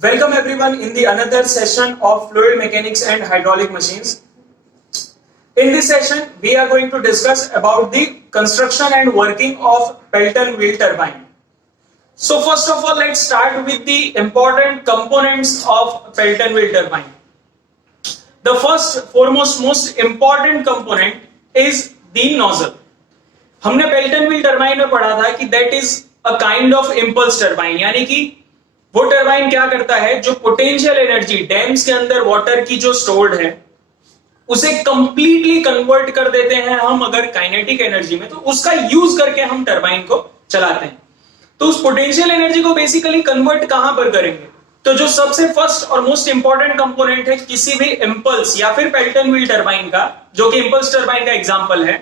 Welcome everyone in the another session of fluid mechanics and hydraulic machines. In this session, we are going to discuss about the construction and working of Pelton wheel turbine. So first of all, let's start with the important components of Pelton wheel turbine. The first, foremost, most important component is the nozzle. हमने Pelton wheel turbine में पढ़ा था कि that is a kind of impulse turbine, यानी कि वो turbine क्या करता है, जो पोटेंशियल एनर्जी डैम्स के अंदर वाटर की जो स्टोर्ड है उसे कंप्लीटली कन्वर्ट कर देते हैं हम अगर काइनेटिक एनर्जी में, तो उसका यूज करके हम टरबाइन को चलाते हैं। तो उस पोटेंशियल एनर्जी को बेसिकली कन्वर्ट कहां पर करेंगे, तो जो सबसे फर्स्ट और मोस्ट इंपॉर्टेंट कंपोनेंट है किसी भी इंपल्स या फिर पेल्टन व्हील टरबाइन का, जो कि इंपल्स टरबाइन का एग्जांपल है,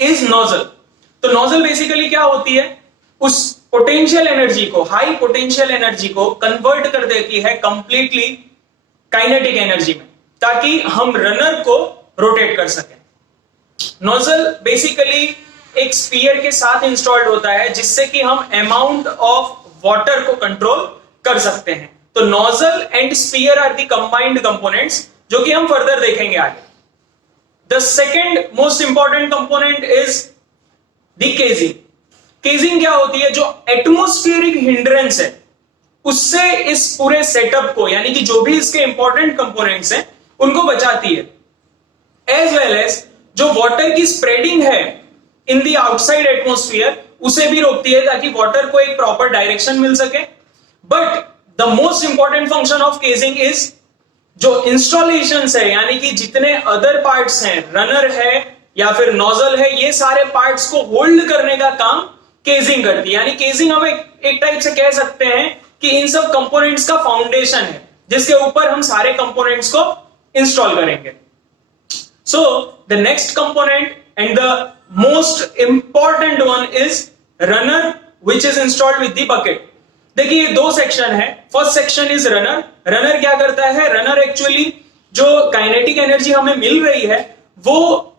इज नोजल। तो नोजल बेसिकली क्या होती है, उस पोटेंशियल एनर्जी को, हाई पोटेंशियल एनर्जी को कन्वर्ट कर देती है कंप्लीटली काइनेटिक एनर्जी में, ताकि हम रनर को रोटेट कर सकें। नोजल बेसिकली एक स्फीयर के साथ इंस्टॉल्ड होता है जिससे कि हम अमाउंट ऑफ वाटर को कंट्रोल कर सकते हैं। तो nozzle and sphere are the combined components, जो कि हम फर्दर देखेंगे आगे। The second most important component is the casing. Casing क्या होती है, जो एटमॉस्फेरिक हिंड्रेंस है उससे इस पूरे सेटअप को, यानी कि जो भी इसके इंपॉर्टेंट कंपोनेंट्स हैं उनको बचाती है, एज वेल एज जो वाटर की स्प्रेडिंग है इन द आउटसाइड एटमॉस्फेयर उसे भी रोकती है, ताकि वाटर को एक प्रॉपर डायरेक्शन मिल सके। But the most important function of casing is जो इंस्टॉलेशंस है, यानी कि जितने अदर पार्ट्स हैं, रनर है या फिर नोजल है, ये सारे पार्ट्स को होल्ड करने का काम केजिंग करती है। यानी केजिंग हम एक टाइप से कह सकते हैं कि इन सब कंपोनेंट्स का फाउंडेशन है जिसके ऊपर हम सारे कंपोनेंट्स को इंस्टॉल करेंगे। So the next component and the most important one is runner which is installed with the bucket. देखिए ये दो सेक्शन है। First section is runner. Runner क्या करता है, रनर एक्चुअली जो काइनेटिक एनर्जी हमें मिल रही है वो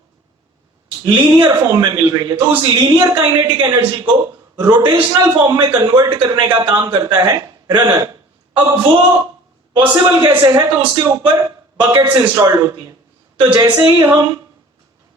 लीनियर फॉर्म में मिल रही है, तो उस लीनियर काइनेटिक एनर्जी को रोटेशनल फॉर्म में कन्वर्ट करने का काम करता है रनर। अब वो पॉसिबल कैसे है, तो उसके ऊपर बकेट्स इंस्टॉल्ड होती हैं। तो जैसे ही हम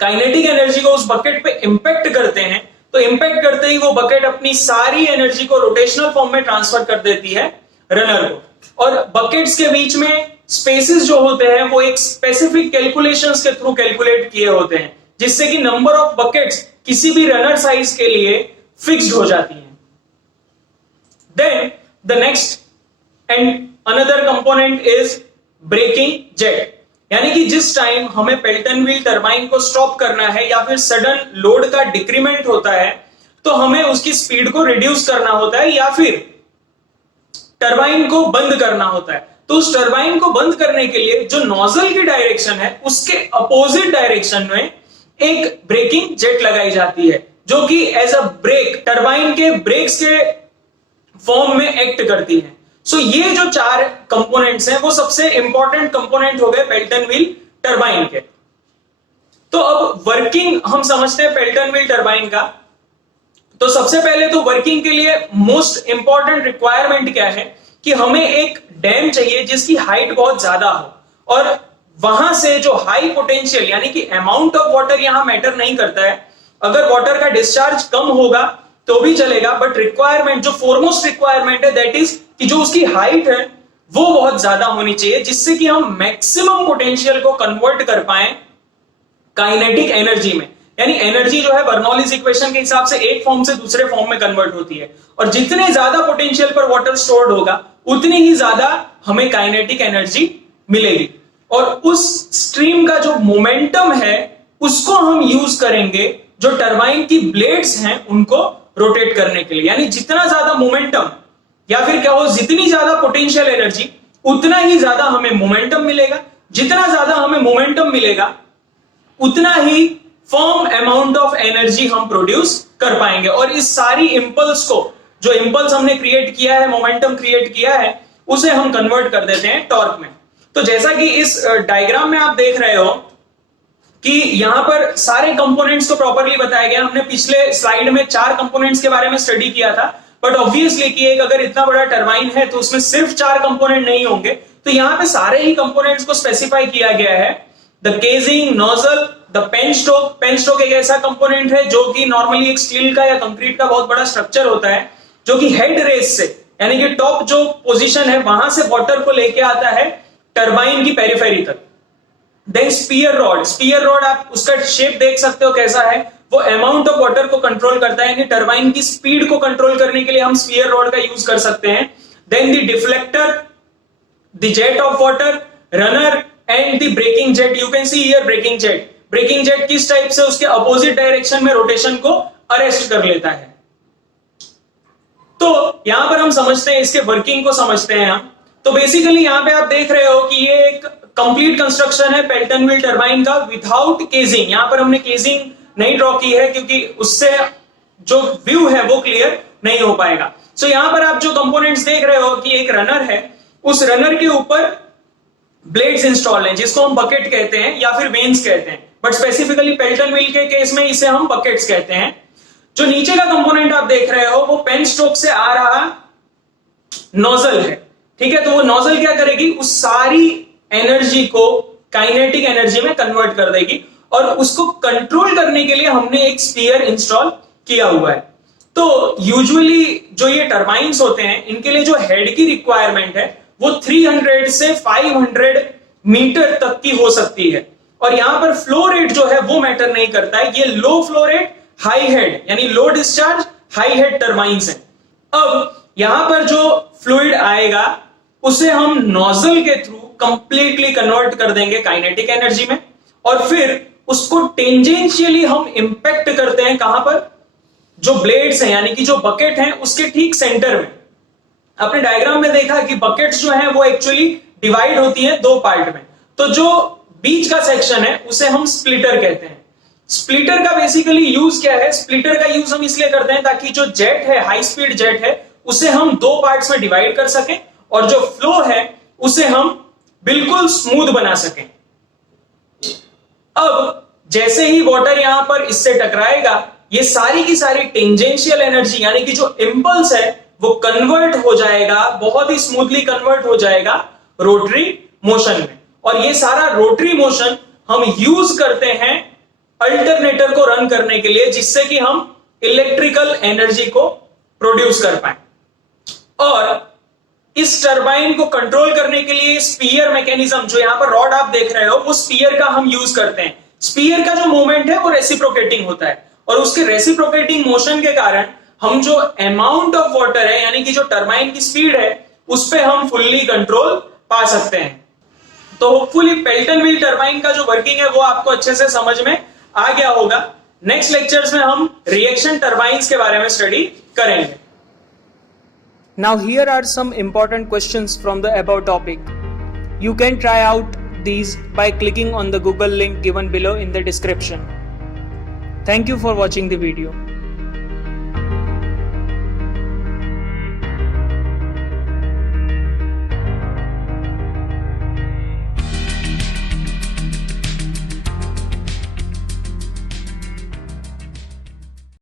काइनेटिक एनर्जी को उस बकेट पे इंपैक्ट करते हैं, तो इंपैक्ट करते ही वो बकेट अपनी सारी एनर्जी को रोटेशनल फॉर्म में ट्रांसफर कर देती है रनर को। और बकेट्स के बीच में स्पेसेस जो होते हैं वो एक स्पेसिफिक कैलकुलेशंस के थ्रू कैलकुलेट किए होते हैं, जिससे कि नंबर ऑफ बकेट्स किसी भी रनर साइज के लिए फिक्स्ड हो जाती हैं। Then the next and another component is braking jet, यानी कि जिस टाइम हमें पेल्टन व्हील टरबाइन को स्टॉप करना है या फिर सडन लोड का डिक्रीमेंट होता है, तो हमें उसकी स्पीड को रिड्यूस करना होता है या फिर टरबाइन को बंद करना होता है। तो उस टरबाइन को बंद करने के लिए जो नोजल की डायरेक्शन है उसके अपोजिट डायरेक्शन में एक ब्रेकिंग जेट लगाई जाती है, जो कि एज अ ब्रेक टरबाइन के ब्रेक्स के फॉर्म में एक्ट करती है। सो ये जो चार कंपोनेंट्स हैं वो सबसे इंपॉर्टेंट कंपोनेंट हो गए पेल्टन व्हील टरबाइन के। तो अब वर्किंग हम समझते हैं पेल्टन व्हील टरबाइन का। तो सबसे पहले तो वर्किंग के लिए मोस्ट इंपॉर्टेंट रिक्वायरमेंट क्या है कि हमें एक डैम चाहिए जिसकी हाइट बहुत ज्यादा हो, और वहां से जो हाई पोटेंशियल, यानी कि अमाउंट ऑफ वाटर यहां मैटर नहीं करता है, अगर वाटर का डिस्चार्ज कम होगा तो भी चलेगा, बट रिक्वायरमेंट जो फॉरमोस्ट रिक्वायरमेंट है दैट इज कि जो उसकी हाइट है वो बहुत ज्यादा होनी चाहिए, जिससे कि हम मैक्सिमम पोटेंशियल को कन्वर्ट कर पाए काइनेटिक एनर्जी में। यानी एनर्जी जो है बर्नौलीज इक्वेशन के हिसाब से एक फॉर्म से दूसरे फॉर्म में कन्वर्ट होती है, और जितने ज्यादा पोटेंशियल पर वाटर स्टोर्ड होगा उतनी ही ज्यादा हमें काइनेटिक एनर्जी मिलेगी। और उस स्ट्रीम का जो मोमेंटम है उसको हम यूज करेंगे जो टरबाइन की ब्लेड्स हैं उनको रोटेट करने के लिए। यानी जितना ज्यादा मोमेंटम या फिर क्या हो, जितनी ज्यादा पोटेंशियल एनर्जी उतना ही ज्यादा हमें मोमेंटम मिलेगा। जितना ज्यादा हमें मोमेंटम मिलेगा उतना ही फर्म अमाउंट ऑफ एनर्जी हम प्रोड्यूस कर पाएंगे। और इस सारी इंपल्स को, जो इंपल्स हमने क्रिएट किया है, मोमेंटम क्रिएट किया है, उसे हम कन्वर्ट कर देते हैं टॉर्क में। तो जैसा कि इस डायग्राम में आप देख रहे हो कि यहां पर सारे कंपोनेंट्स को प्रॉपर्ली बताया गया। हमने पिछले स्लाइड में 4 कंपोनेंट्स के बारे में स्टडी किया था, बट ऑब्वियसली कि एक अगर इतना बड़ा टरबाइन है तो उसमें सिर्फ 4 कंपोनेंट नहीं होंगे, तो यहां पे सारे ही कंपोनेंट्स को स्पेसिफाई किया गया है। The casing, nozzle, the penstock. Penstock एक ऐसा कंपोनेंट है जो कि नॉर्मली एक स्टील का या कंक्रीट का बहुत बड़ा स्ट्रक्चर होता है, जो कि हेड रेस से यानी कि टॉप जो पोजीशन है वहां से वाटर को लेके आता है टरबाइन की पेरिफेरी तक। Then spear rod. Spear rod आप उसका शेप देख सकते हो कैसा है, वो अमाउंट ऑफ वाटर को कंट्रोल करता है, टरबाइन की स्पीड को कंट्रोल करने के लिए हम स्पीयर रॉड का यूज कर सकते हैं। Then the deflector, the jet of water, runner and the braking jet. You can see here braking jet. Braking jet किस टाइप से उसके अपोजिट डायरेक्शन में रोटेशन को अरेस्ट कर लेता है। तो यहां पर हम समझते हैं इसके वर्किंग को समझते हैं हम। तो बेसिकली यहां पे आप देख रहे हो कि ये एक कंप्लीट कंस्ट्रक्शन है पेल्टन व्हील टरबाइन का विदाउट केजिंग। यहां पर हमने केजिंग नहीं ड्रॉ की है क्योंकि उससे जो व्यू है वो क्लियर नहीं हो पाएगा। सो यहां पर आप जो कंपोनेंट्स देख रहे हो कि एक रनर है, उस रनर के ऊपर ब्लेड्स इंस्टॉल हैं जिसको हम बकेट कहते हैं या फिर वेन्स कहते हैं, बट स्पेसिफिकली पेल्टन व्हील के केस में इसे हम बकेट्स कहते हैं। जो नीचे का कंपोनेंट आप देख रहे हो वो पेन स्ट्रोक से आ रहा नोजल है, ठीक है। तो वो नोजल क्या करेगी, उस सारी एनर्जी को काइनेटिक एनर्जी में कन्वर्ट कर देगी और उसको कंट्रोल करने के लिए हमने एक स्फीयर इंस्टॉल किया हुआ है। तो यूजुअली जो ये टरबाइन्स होते हैं इनके लिए जो हेड की रिक्वायरमेंट है वो 300 से 500 मीटर तक की हो सकती है। और यहां पर फ्लो रेट जो है वो मैटर नहीं करता है, ये low flow rate high head यानी लो डिस्चार्ज हाई हेड टरबाइन्स हैं। अब यहां पर जो फ्लूइड आएगा उसे हम नोजल के थ्रू कंप्लीटली कन्वर्ट कर देंगे काइनेटिक एनर्जी में और फिर उसको टेंजेंशियली हम इंपैक्ट करते हैं कहां पर, जो ब्लेड्स हैं यानी कि जो बकेट हैं उसके ठीक सेंटर में। आपने डायग्राम में देखा कि बकेट्स जो हैं वो एक्चुअली डिवाइड होती हैं 2 पार्ट में। तो जो बीच का सेक्शन है उसे हम स्प्लिटर कहते हैं। स्प्लिटर का बेसिकली यूज क्या है, स्प्लिटर का यूज हम इसलिए करते हैं ताकि जो जेट है, हाई स्पीड जेट है, उसे हम 2 पार्ट्स में डिवाइड कर सकें और जो फ्लो है उसे हम बिल्कुल स्मूथ बना सकें। अब जैसे ही वाटर यहां पर इससे टकराएगा, ये सारी की सारी टेंजेंशियल एनर्जी यानी कि जो इंपल्स है वो कन्वर्ट हो जाएगा, बहुत ही स्मूथली कन्वर्ट हो जाएगा रोटरी मोशन में। और ये सारा रोटरी मोशन हम यूज करते हैं अल्टरनेटर को रन करने के लिए, जिससे कि हम इलेक्ट्रिकल एनर्जी को प्रोड्यूस कर पाए। और इस टरबाइन को कंट्रोल करने के लिए स्पीयर मैकेनिज्म, जो यहां पर रॉड आप देख रहे हो, वो स्पीयर का हम यूज करते हैं। स्पीयर का जो मूवमेंट है वो रेसिप्रोकेटिंग होता है और उसके रेसिप्रोकेटिंग मोशन के कारण हम जो अमाउंट ऑफ वाटर है यानी कि जो टरबाइन की स्पीड है उस पे हम फुल्ली कंट्रोल पा सकते हैं। तो होपफुली पेल्टन व्हील टरबाइन का जो वर्किंग है वो आपको अच्छे से समझ में आ गया होगा। नेक्स्ट लेक्चर्स में हम रिएक्शन टरबाइन्स के बारे में स्टडी करेंगे। Now here are some important questions from the above topic. You can try out these by clicking on the Google link given below in the description. Thank you for watching the video.